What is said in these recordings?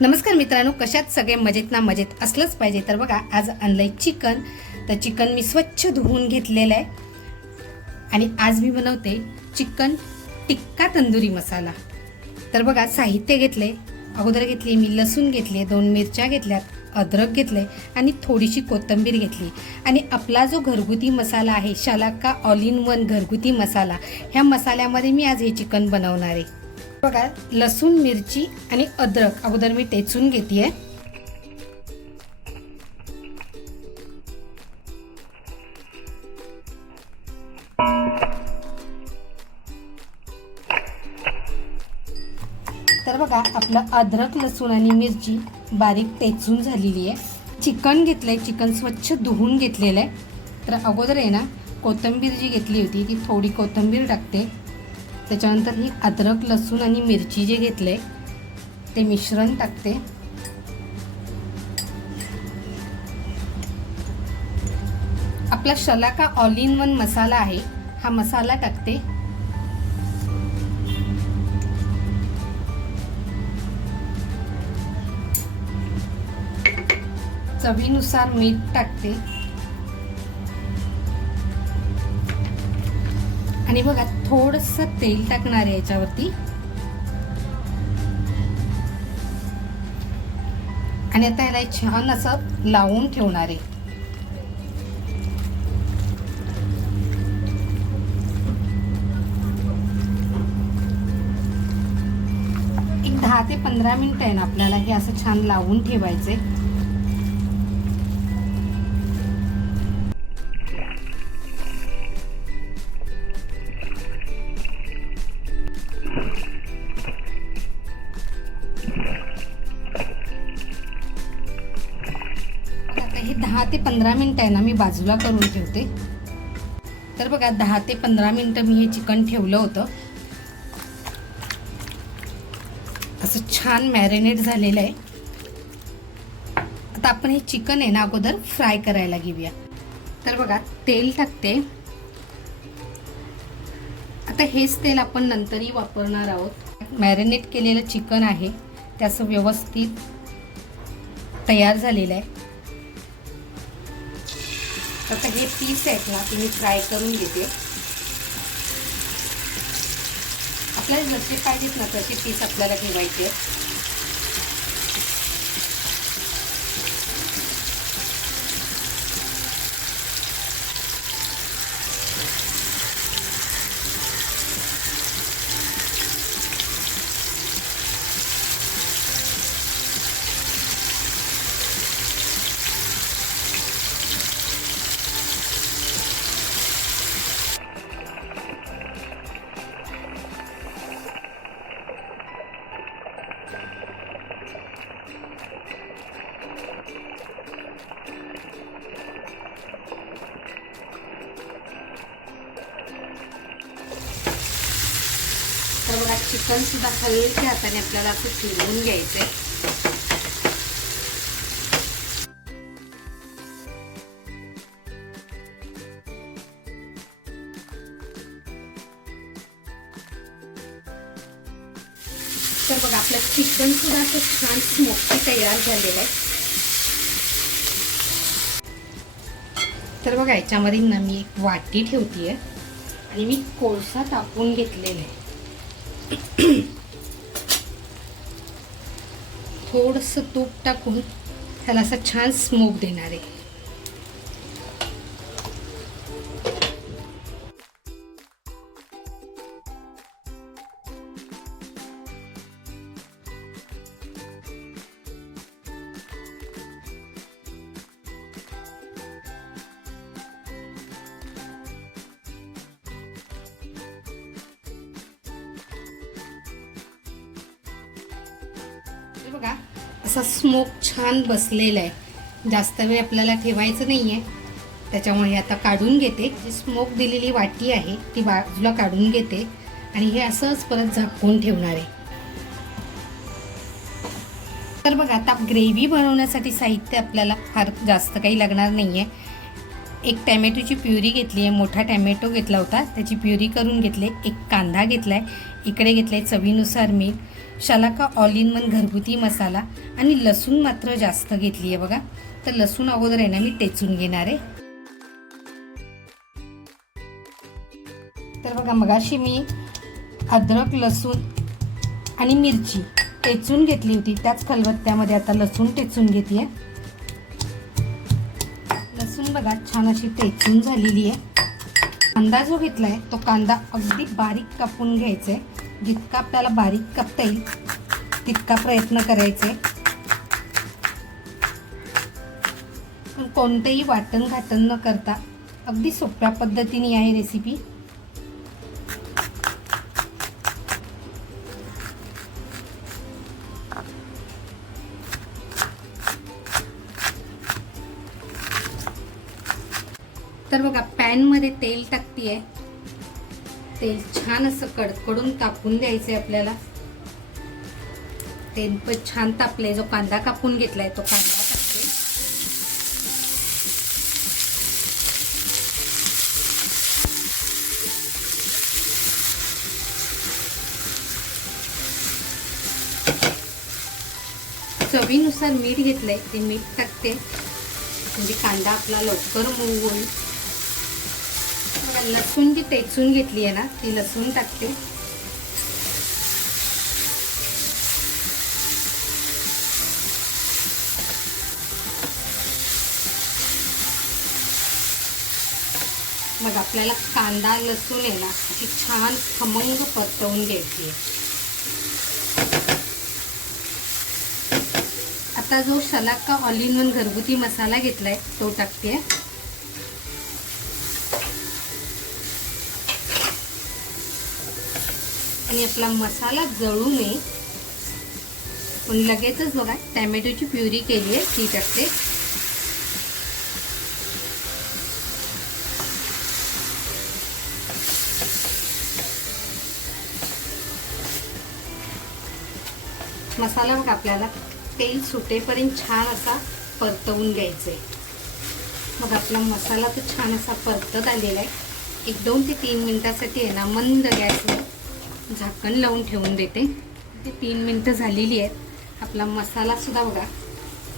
नमस्कार मित्रांनो कशात सगळे मजेत ना मजेत असलंच पाहिजे. तर बघा आज आणलंय चिकन. तर चिकन मी स्वच्छ धुवून घेतलेलं आहे. आणि आज मी बनवते चिकन टिक्का तंदुरी मसाला. तर बघा साहित्य घेतले अगोदर घेतली मी लसूण घेतले दोन मिरच्या घेतल्यात अद्रक घेतले आणि थोडीशी कोथिंबीर घेतली. आणि आपला जो घरगुती मसाला आहे शालाका ऑल इन वन घरगुती मसाला ह्या मसाल्यामध्ये मी आज हे चिकन बनवणार आहे. बघा लसूण मिरची आणि अद्रक अगोदर मी टेचून घेते तर बघा आपलं अद्रक लसूण आणि मिरची बारीक टेचून झालेली आहे. चिकन घेतलंय चिकन स्वच्छ धुवून घेतलेलं आहे. तर अगोदर आहे ना कोथिंबीर जी घेतली होती ती थोडी कोथिंबीर टाकते. त्याच्यानंतर ही अद्रक लसूण आणि मिरची जे घेतले ते मिश्रण टाकते. आपला शलाका ऑल इन वन मसाला आहे. हा मसाला टाकते. चवीनुसार मीठ टाकते. आणि बघा थोडस तेल टाकणार आहे याच्यावरती. आणि आता याला छान असं लावून ठेवणार आहे. एक दहा ते पंधरा मिनिट आहे ना आपल्याला हे असं छान लावून ठेवायचंय. ते पंधरा मिनटं आहे ना मी बाजूला करून ठेवते. तर बघा दहा ते पंधरा मिनटं मी हे चिकन ठेवलं होतं. असं छान मॅरिनेट झालेलं आहे. आता आपण हे चिकन आहे ना अगोदर फ्राय करायला घेऊया. तर बघा तेल टाकते. आता हेच तेल आपण नंतरही वापरणार आहोत. मॅरिनेट केलेलं चिकन आहे. त्याचं असं व्यवस्थित तयार झालेलं आहे. आता हे पीस आहेत ना ते मी फ्राय करून घेते. आपल्याला जसे पाहिजेत ना तसे पीस आपल्याला ठेवायचे. सुद्धा हलक्या हाताने आपल्याला असं फिरवून घ्यायचंय. तर बघा आपलं चिकन सुद्धा असं छान स्मोकी तयार झालेलं आहे. तर बघा याच्यामध्ये ना मी एक वाटी ठेवतीये आणि मी कोळसा तापून घेतलेला आहे. थोडंसं तूप टाकून त्याला असं छान स्मोक देणार आहे. हे बघा असा स्मोक छान बसलेला आहे. जास्त वेळ आपल्याला ठेवायचं नाही आहे त्याच्यामुळे हे आता काढून घेते. जी स्मोक दिलेली वाटी आहे ती बाजूला काढून घेते. आणि हे असंच परत झाकून ठेवणार आहे. तर बघा आता ग्रेव्ही बनवण्यासाठी साहित्य आपल्याला फार जास्त काही लागणार नाही आहे एक टॅमॅटोची प्युरी घेतली आहे मोठा टॅमॅटो घेतला होता. त्याची प्युरी करून घेतली एक कांदा घेतला आहे इकडे आहे चवीनुसार मीठ. शलाका ऑल इन वन घरगुती मसाला आणि लसूण मात्र जास्त घेतली आहे बघा. तर लसूण अगोदर आहे ना मी टेचून घेणार आहे. तर बघा मगाशी मी अद्रक लसूण आणि मिरची टेचून घेतली होती. त्याच खलबत्त्यामध्ये आता लसूण टेचून घेते लसूण बघा छान अशी टेचून झालेली आहे. कांदा जो घेतला आहे तो कांदा अगदी बारीक कापून घ्यायचा आहे जितका आपल्याला बारीक कापता येईल तितका प्रयत्न करायचे. पण कोणतेही वाटण घाटण न करता अगदी सोप्या पद्धतीने आहे रेसिपी तर बघा पॅनमध्ये तेल टाकतीये. तेल छान असं कडकडून तापून द्यायचं आहे आपल्याला. तेल पण छान तापले जो कांदा कापून घेतलाय तो कांदा टाकते चवीनुसार मीठ घेतलंय. ते मीठ टाकते. म्हणजे कांदा आपला लवकर मऊ होईल लसूण जी टेचून घेतली आहे ना ती लसूण टाकते. मग आपल्याला कांदा लसूण आहे ना ती छान खमंग परतवून घ्यायची आहे. आता जो शलाका ऑलिन वन घरगुती मसाला घेतलाय तो टाकते. आणि आपला मसाला जळू नये. पण लगेचच बघा टॅमॅटोची प्युरी केली आहे ती टाकते. मसाला बघा आपल्याला तेल सुटेपर्यंत छान असा परतवून घ्यायचं आहे मग आपला मसाला तर छान असा परतत आलेला आहे. एक दोन ते तीन मिनटासाठी आहे ना मंद गॅसवर झाकण लावून ठेवून देते. ते तीन मिनटं झालेली आहेत. आपला मसालासुद्धा बघा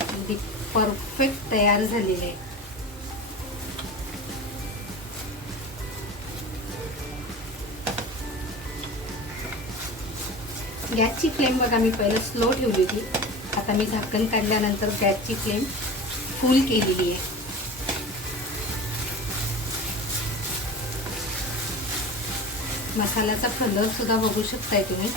अगदी परफेक्ट तयार झालेला आहे. गॅसची फ्लेम बघा मी पहिलं स्लो ठेवली होती. आता मी झाकण काढल्यानंतर गॅसची फ्लेम फुल केलेली आहे. मसाल्याचा कलर सुद्धा बघू शकताय तुम्ही.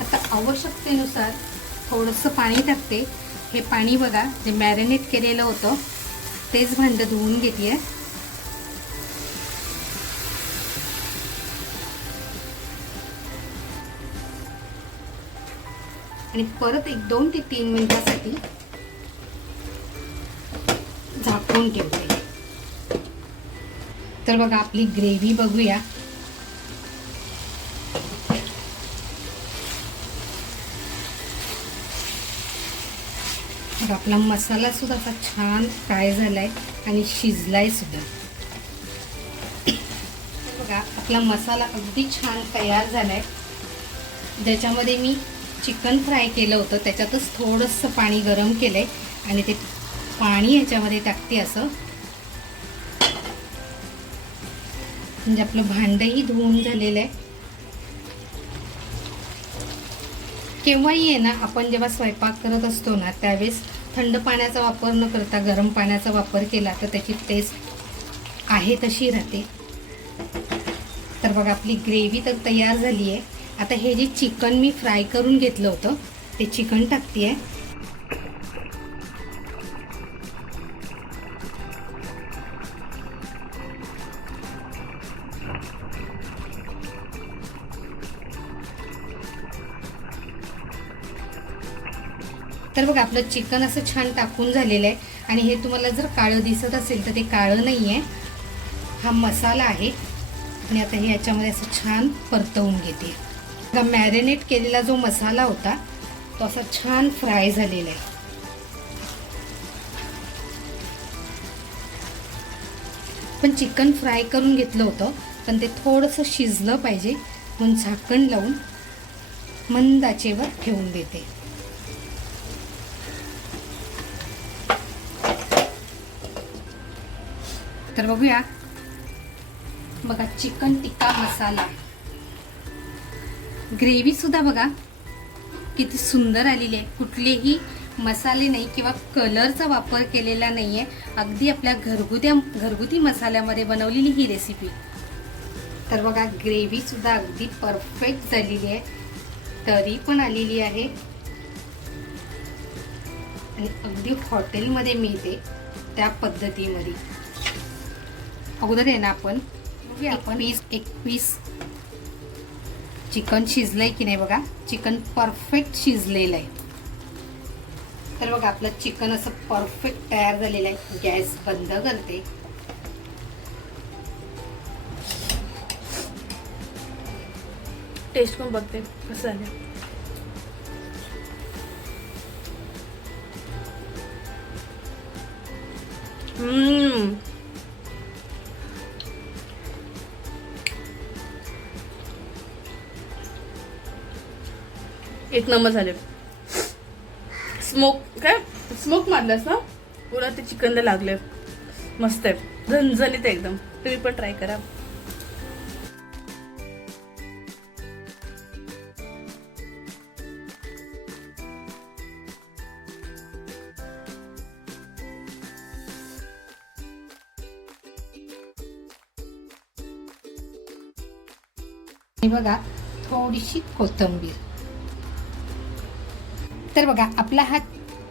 आता आवश्यकतेनुसार थोडंसं पाणी टाकते. हे पाणी बघा जे मॅरिनेट केलेलं होतं तेच भांडं धुवून घेते आणि परत एक दोन ते तीन मिनिटासाठी झाकून ठेवते तर बघा आपली ग्रेव्ही बघूया. आपला मसाला सुद्धा आता छान फ्राय झालाय आणि शिजलाय सुद्धा. बघा आपला मसाला अगदी छान तयार झालाय. ज्याच्यामध्ये मी चिकन फ्राय केलं होतं त्याच्यातच थोडंसं पाणी गरम केलंय आणि ते पाणी ह्याच्यामध्ये टाकते असं. म्हणजे आपलं भांडंही धुवून झालेलं आहे. केव्हाही आहे ना आपण जेव्हा स्वयंपाक करत असतो ना त्यावेळेस थंड पाण्याचा वापर न करता गरम पाण्याचा वापर केला तर त्याची टेस्ट आहे तशी राहते. तर बघा आपली ग्रेव्ही तर तयार झाली आहे आता हे जे चिकन मी फ्राय करून घेतलं होतं ते चिकन टाकते आहे तर बघा आपलं चिकन असं छान टाकून झालेलं आहे. आणि हे तुम्हाला जर काळं दिसत असेल तर ते काळं नाही आहे हा मसाला आहे. आणि आता हे याच्यामध्ये असं छान परतवून घेते. हा मॅरिनेट केलेला जो मसाला होता तो असा छान फ्राय झालेला आहे. पण चिकन फ्राय करून घेतलं होतं पण ते थोडंसं शिजलं पाहिजे. म्हणून झाकण लावून मंद आचेवर ठेवून देते. तर बघूया. बघा चिकन टिक्का मसाला. ग्रेव्ही सुद्धा बघा. किती सुंदर आलेली आहे. कुठलेही मसाले नाही किंवा कलरचा वापर केलेला नाही आहे अगदी आपल्या घरगुत्या घरगुती मसाल्यामध्ये बनवलेली ही रेसिपी तर बघा ग्रेव्ही सुद्धा अगदी परफेक्ट झालेली आहे. तरी पण आलेली आहे. आणि अगदी हॉटेलमध्ये मिळते त्या पद्धतीमध्ये. अगोदर आहे ना आपण. आपण. पीस एक पीस चिकन शिजलंय की नाही बघा? चिकन परफेक्ट शिजलेलं आहे. तर बघा आपलं चिकन असं परफेक्ट तयार झालेलं आहे. गॅस बंद करते. टेस्ट पण बघते. कसं झालं हम्म. एक नंबर झाले. स्मोक काय? स्मोक मारलास ना? पुरा ते चिकनला लागले. मस्त आहे. झणझणीत आहे एकदम. तुम्ही पण ट्राय करा. बघा थोडीशी कोथिंबीर. तर बघा आपला हा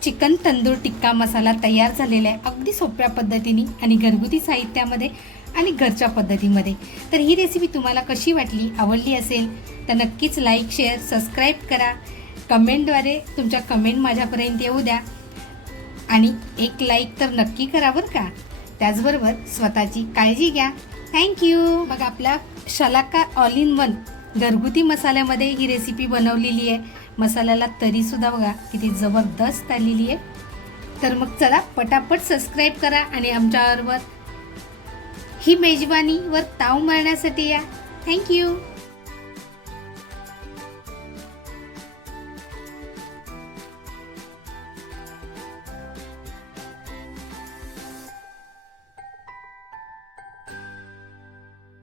चिकन तंदूर टिक्का मसाला तयार झालेला आहे अगदी सोप्या पद्धतीने आणि घरगुती साहित्यामध्ये आणि घरच्या पद्धतीमध्ये. तर ही रेसिपी तुम्हाला कशी वाटली आवडली असेल तर नक्कीच लाईक शेअर सबस्क्राईब करा. कमेंटद्वारे तुमच्या कमेंट माझ्यापर्यंत येऊ द्या. आणि एक लाईक तर नक्की करा बरं का. त्याचबरोबर स्वतःची काळजी घ्या. थँक्यू बघा आपला शलाका ऑल इन वन घरगुती मसाल्यामध्ये ही रेसिपी बनवलेली आहे. मसाल्याला तरीसुद्धा बघा किती जबरदस्त आलेली आहे. तर मग चला पटापट सबस्क्राईब करा आणि आमच्याबरोबर ही मेजवानीवर ताव मारण्यासाठी या. थँक्यू